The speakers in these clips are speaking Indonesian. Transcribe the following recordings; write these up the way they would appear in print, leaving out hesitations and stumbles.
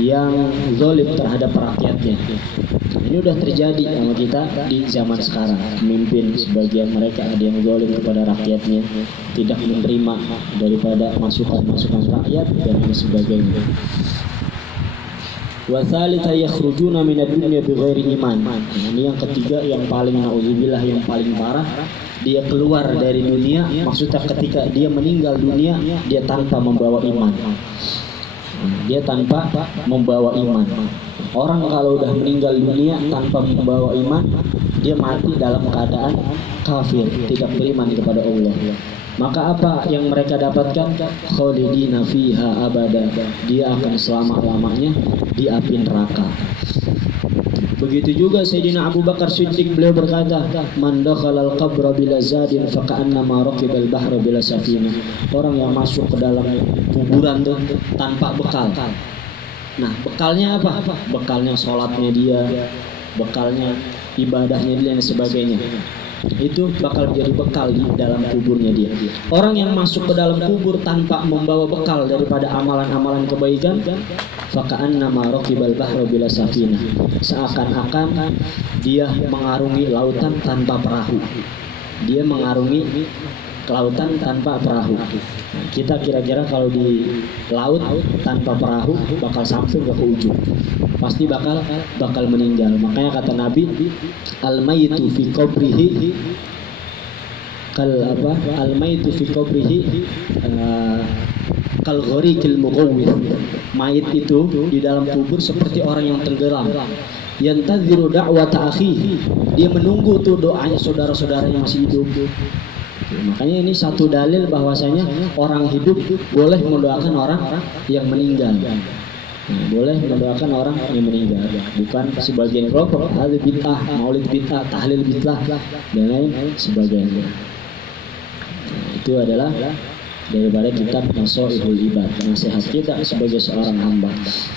yang zalim terhadap rakyatnya. Ini udah terjadi sama kita di zaman sekarang. Pemimpin sebagian mereka ada yang zalim kepada rakyatnya, tidak menerima daripada masukan-masukan rakyat dan sebagainya. Wa tsalitsah yakhrujuna minad dunya bighairi iman. Ini yang ketiga, yang paling naudzubillah, yang paling parah. Dia keluar dari dunia, maksudnya ketika dia meninggal dunia, dia tanpa membawa iman. Dia tanpa membawa iman. Orang kalau udah meninggal dunia tanpa membawa iman, dia mati dalam keadaan kafir, tidak beriman kepada Allah. Maka apa yang mereka dapatkan? Khalidina fiha abada. Dia akan selama-lamanya di api neraka. Begitu juga Sayyidina Abu Bakar Siddiq, beliau berkata, "Man dakhalal qabra bila zadin faka'annama raqibal bahra bila safinah." Orang yang masuk ke dalam kuburan tuh tanpa bekal. Nah, bekalnya apa? Bekalnya sholatnya dia, bekalnya ibadahnya dia dan sebagainya. Itu bakal jadi bekal di dalam kuburnya dia. Orang yang masuk ke dalam kubur tanpa membawa bekal daripada amalan-amalan kebaikan, faka'annama raqibal bahra bila safinah. Seakan-akan dia mengarungi lautan tanpa perahu. Dia mengarungi lautan tanpa perahu. Kita kira-kira kalau di laut tanpa perahu bakal sampai ke ujung, pasti bakal meninggal. Makanya kata Nabi, al-maitu fi qabrihi al-maitu fi qabrihi kal ghariqil mughawwir. Mayit itu di dalam kubur seperti orang yang tenggelam. Yantadziru da'wata akhihi. Dia menunggu tuh doanya saudara-saudara yang masih hidup. Makanya ini satu dalil bahwasanya orang hidup boleh mendoakan orang yang meninggal. Boleh mendoakan orang yang meninggal. Bukan sebagian kelompok ahli bid'ah, maulid bid'ah, tahlil bid'ah dan lain sebagainya. Itu adalah daripada kitab Nasaihul Ibad, nasihat kita sebagai seorang hamba.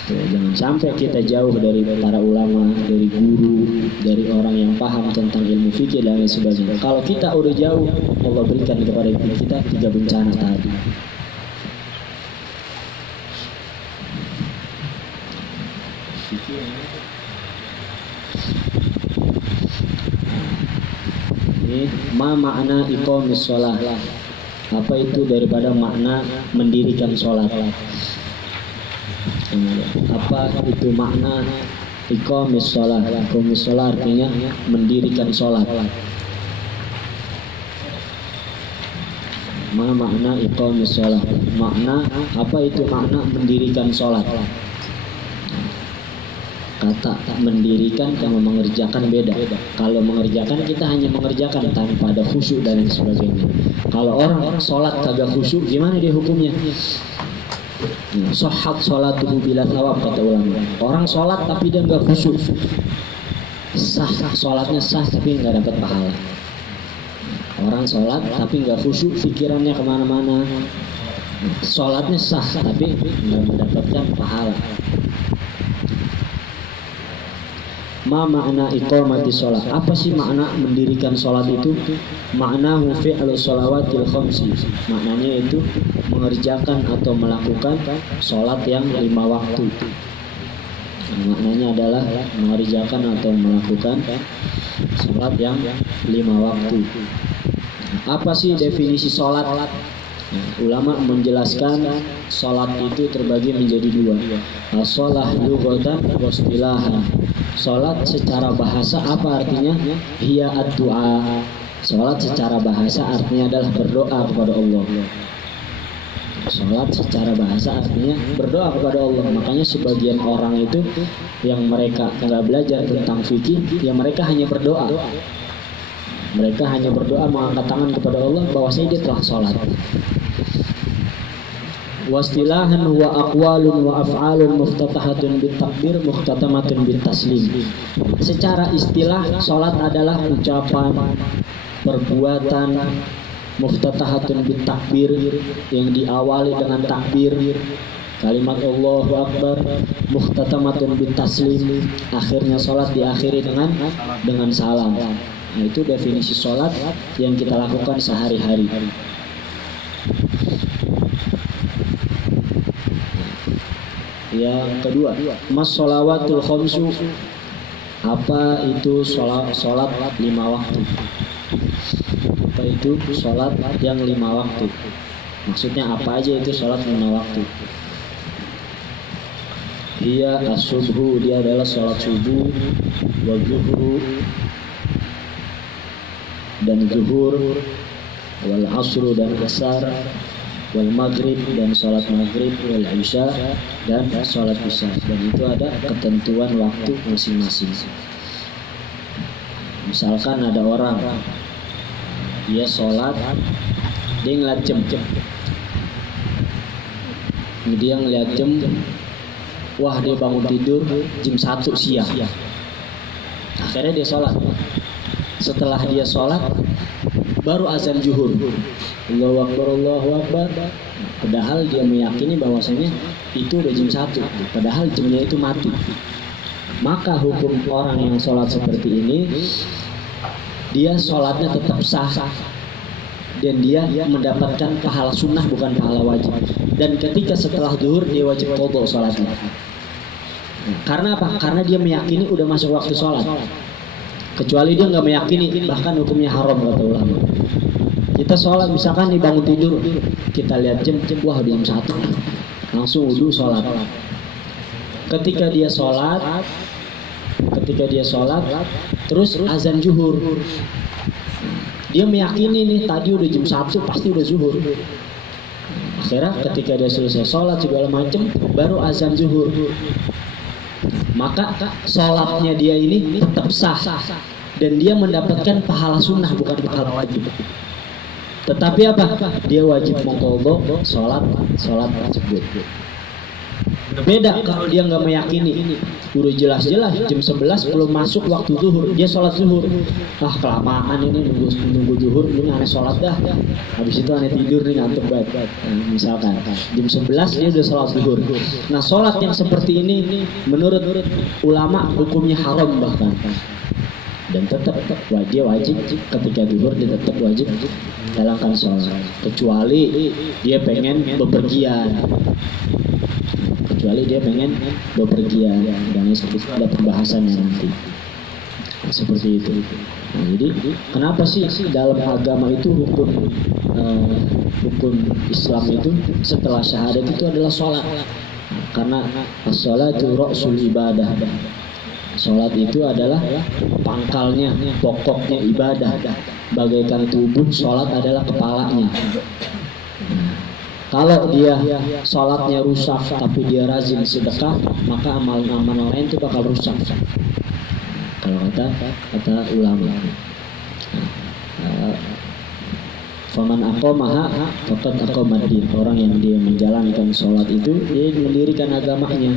Jangan sampai kita jauh dari para ulama, dari guru, dari orang yang paham tentang ilmu fikih dan lain sebagainya. Kalau kita udah jauh, Allah berikan kepada kita 3 bencana tadi. Ini ma makna iqamis shalah. Apa itu daripada makna mendirikan sholat? Apa itu makna iqamis sholat? Iqamis sholat artinya mendirikan sholat. Ma makna iqamis sholat? Makna apa itu makna mendirikan sholat? Kata mendirikan sama mengerjakan beda. Kalau mengerjakan kita hanya mengerjakan tanpa ada khusyuk dan lain sebagainya. Kalau orang sholat kagak khusyuk, gimana dia hukumnya? Sahhat sholatuhu bila thawab, kata ulama. Orang sholat tapi dia nggak khusyuk, sah, sholatnya sah tapi nggak dapat pahala. Orang sholat tapi nggak khusyuk, pikirannya kemana-mana, sholatnya sah tapi nggak mendapatkan pahala. Ma makna iqamati sholat? Apa sih makna mendirikan sholat itu? Maknahu fi'lu sholawatil khamsi. Maknanya itu mengerjakan atau melakukan sholat yang 5 waktu. Maknanya adalah mengerjakan atau melakukan sholat yang 5 waktu. Apa sih definisi sholat? Ulama menjelaskan sholat itu terbagi menjadi 2. As-sholah lughatan wa istilahan. Sholat secara bahasa apa artinya? Hiya ad-du'a. Sholat secara bahasa artinya adalah berdoa kepada Allah. Sholat secara bahasa artinya berdoa kepada Allah. Makanya sebagian orang itu yang mereka nggak belajar tentang fikih, ya mereka hanya berdoa. Mereka hanya berdoa mengangkat tangan kepada Allah bahwasanya dia telah sholat. Wastilahan huwa aqwalun wa af'alun muftatahatun bitakbir muhtatamatun bitaslim. Secara istilah sholat adalah ucapan, perbuatan, muftatahatun bitakbir yang diawali dengan takbir, kalimat Allahu Akbar, muhtatamatun bitaslim, akhirnya sholat diakhiri dengan salam. Nah, itu definisi sholat yang kita lakukan sehari-hari. Yang kedua, mas sholawatul khamsu, apa itu sholat 5 waktu? Apa itu sholat yang 5 waktu? Maksudnya apa aja itu sholat 5 waktu? Dia as-subhu, dia adalah sholat subuh, wal zuhru dan zuhur, wal asru dan asar, wal maghrib dan sholat maghrib, wal isya dan sholat isya. Dan itu ada ketentuan waktu masing-masing. Misalkan ada orang dia sholat, dia ngeliat jam, dia ngeliat jam, wah dia bangun tidur jam 1 siang. Akhirnya dia sholat. Setelah dia sholat, baru azan zuhur. Allahu Akbar, Allahu Akbar. Padahal dia meyakini bahwasanya itu udah jam 1. Padahal jamnya itu mati. Maka hukum orang yang sholat seperti ini, dia sholatnya tetap sah. Dan dia mendapatkan pahala sunnah bukan pahala wajib. Dan ketika setelah zuhur dia wajib qadha sholatnya. Karena apa? Karena dia meyakini udah masuk waktu sholat. Kecuali dia nggak meyakini, bahkan hukumnya haram kata ulama. Kita sholat misalkan nih bangun tidur, kita lihat jam, wah udah jam 1, langsung wudu sholat. Ketika dia sholat, terus azan zuhur. Dia meyakini nih tadi udah jam 1 pasti udah zuhur. Akhirnya ketika dia selesai sholat segala macam, baru azan zuhur. Maka sholatnya dia ini tetap sah dan dia mendapatkan pahala sunnah bukan pahala wajib. Tetapi apa? Dia wajib mengqadha sholat tersebut. Beda kalau dia nggak meyakini, udah jelas-jelas jam 11 belum masuk waktu zuhur, dia sholat zuhur. Ah kelamaan ini nunggu zuhur, ini aneh sholat dah. Habis itu aneh tidur nih ngantuk banget. Misalkan jam 11 dia udah sholat zuhur. Nah sholat yang seperti ini menurut ulama hukumnya haram bahkan. Dan tetap dia wajib ketika zuhur dia tetap wajib jalankan sholat. Kecuali dia pengen bepergian. Dan seperti ada pembahasannya nanti seperti itu. Nah, jadi kenapa sih dalam agama itu hukum Islam itu setelah syahadat itu adalah sholat? Karena as-sholatu ra'sul ibadah. Sholat itu adalah pangkalnya, pokoknya ibadah. Bagaikan tubuh, sholat adalah kepalanya. Kalau dia sholatnya rusak tapi dia rajin sedekah, maka amal-amal lain itu bakal rusak. Kalau kata ulama, faman aqamaha faqad aqamad-din. Orang yang dia menjalankan sholat itu dia mendirikan agamanya.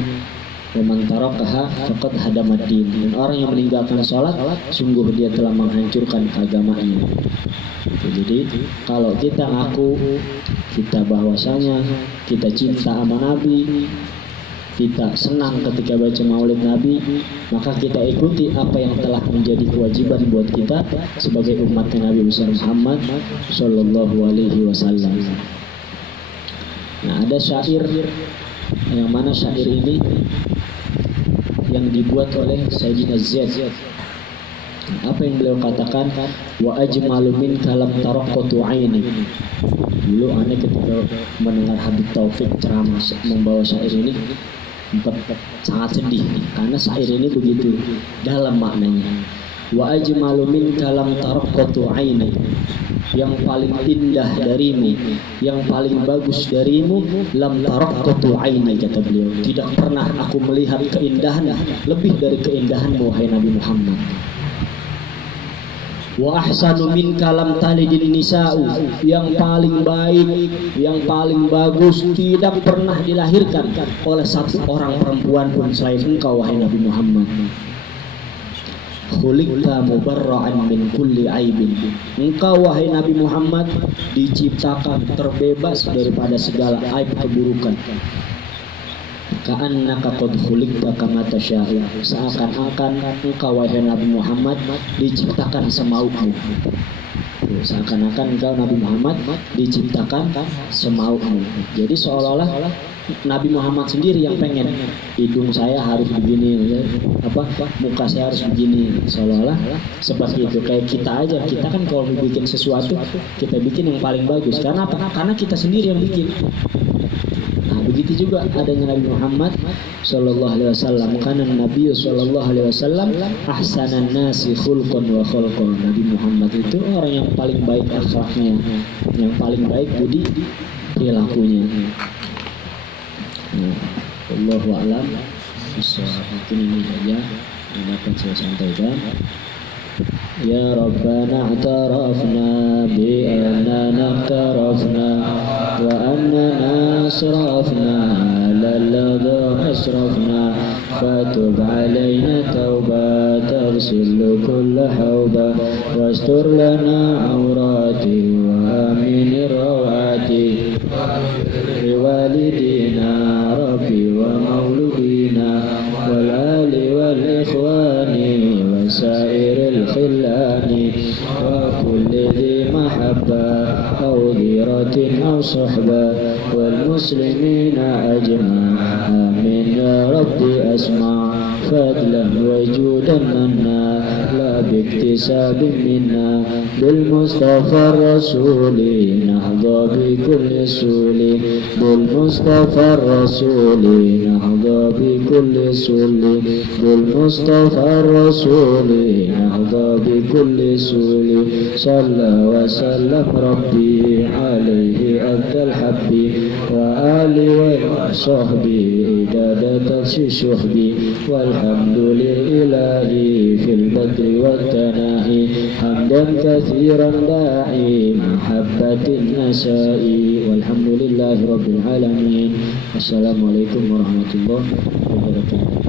Waman tarakaha faqad hadamad-din. Dan orang yang meninggalkan sholat sungguh dia telah menghancurkan agamanya. Jadi kalau kita ngaku kita bahwasanya kita cinta sama Nabi, kita senang ketika baca maulid Nabi, maka kita ikuti apa yang telah menjadi kewajiban buat kita sebagai umat Nabi Muhammad Sallallahu Alaihi Wasallam. Nah ada syair yang mana syair ini yang dibuat oleh Sayyidina Zaid. Apa yang beliau katakan? Wa ajmalu min kalam taraqqatu aini. Dulu aneh ketika mendengar Habib Taufik ceramah membawa syair ini sangat sedih karena syair ini begitu dalam maknanya. Wa ajmalu min kalam taraqqatu aini. Yang paling indah darimu, yang paling bagus darimu, lam taraqqatu aini, kata beliau. Tidak pernah aku melihat keindahan lebih dari keindahanmu wahai Nabi Muhammad. Wa ahsanu min kalam talidin nisa'u. Yang paling baik, yang paling bagus tidak pernah dilahirkan oleh satu orang perempuan pun selain engkau wahai Nabi Muhammad. Khuliqta mubarra'an min kulli aibin. Engkau wahai Nabi Muhammad diciptakan terbebas daripada segala aib keburukan. Ka'annaka qad khuliqta kama tasya'u. Seakan-akan engkau wahai Nabi Muhammad diciptakan semaumu. Seakan-akan engkau Nabi Muhammad diciptakan semaumu. Jadi seolah-olah Nabi Muhammad sendiri yang pengen hidung saya harus begini, muka saya harus begini, seolah-olah seperti itu. Kayak kita aja, kita kan kalau bikin sesuatu kita bikin yang paling bagus. Karena apa? Karena kita sendiri yang bikin. Nah, begitu juga adanya Nabi Muhammad Sallallahu Alaihi Wasallam. Karena Nabi Sallallahu Alaihi Wasallam ahsanan nasi khulqan wa khulqan. Nabi Muhammad itu orang yang paling baik akhlaknya, yang paling baik budi perilakunya. Allahu a'lam. Mungkin ini saja yang dapat saya sampaikan. Ya Rabbana a'tarafna bi annana a'tarafna wa annana asrafna lalladha asrafna fatub alayna tawba tarsil kulla hawba wastur lana awrati wa amin rawati liwalidina rabbi wa mauludina wal ali wal ikhwani wa sairil khillani wa kulli dhi mahabba aw dhiratin aw suhba wal muslimina ajma' amin ya rabbi asma' fadlan wa judan manna la biktisabin minna bil mustafa rasuli nahda bi kulli suli bil mustafa rasuli nahda bi kulli suli bil mustafa rasuli nahda bi kulli suli salla wa sallam rabbi alaihi afdal habbi wa ali wa sahbi idadatan syuhbi walhamdulillahi fil badri wat tanahi hamdan katsiran da'i mahabbatin nasa'i walhamdulillahi rabbil alamin. Assalamualaikum warahmatullahi wabarakatuh.